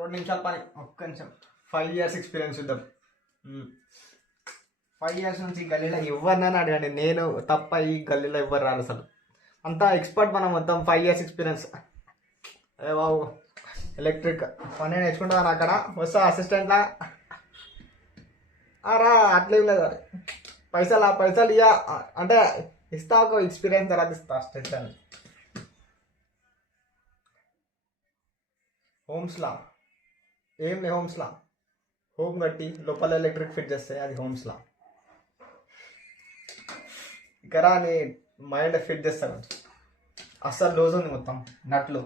2 నిమిషాల పని, ఒక్క నిమిషం. 5 years ఎక్స్పీరియన్స్ చూద్దాం. 5 years నుంచి గల్లీలో ఎవరినైనా అడగండి, నేను తప్ప ఈ గల్లీలో ఎవరు రారు అసలు. అంతా ఎక్స్పర్ట్ మనం, మొత్తం 5 years ఎక్స్పీరియన్స్. అదే బాబు ఎలక్ట్రిక్ పని నేర్చుకుంటాను అక్కడ, వస్తా అసిస్టెంట్లా. రా అట్లేం లేదు, పైసలు ఇయ్య అంటే ఇస్తా, ఒక ఎక్స్పీరియన్స్ తర్వాత ఇస్తా అసిస్టెంట్. హోమ్స్లా ఏం లే, హోమ్స్లా హోమ్ కట్టి లోపల ఎలక్ట్రిక్ ఫిట్ చేస్తే అది హోమ్స్లా. ఇక్కడ నీ మైండ్ ఫిట్ చేస్తాను, అస్సలు లూజ్ ఉంది మొత్తం నట్లు.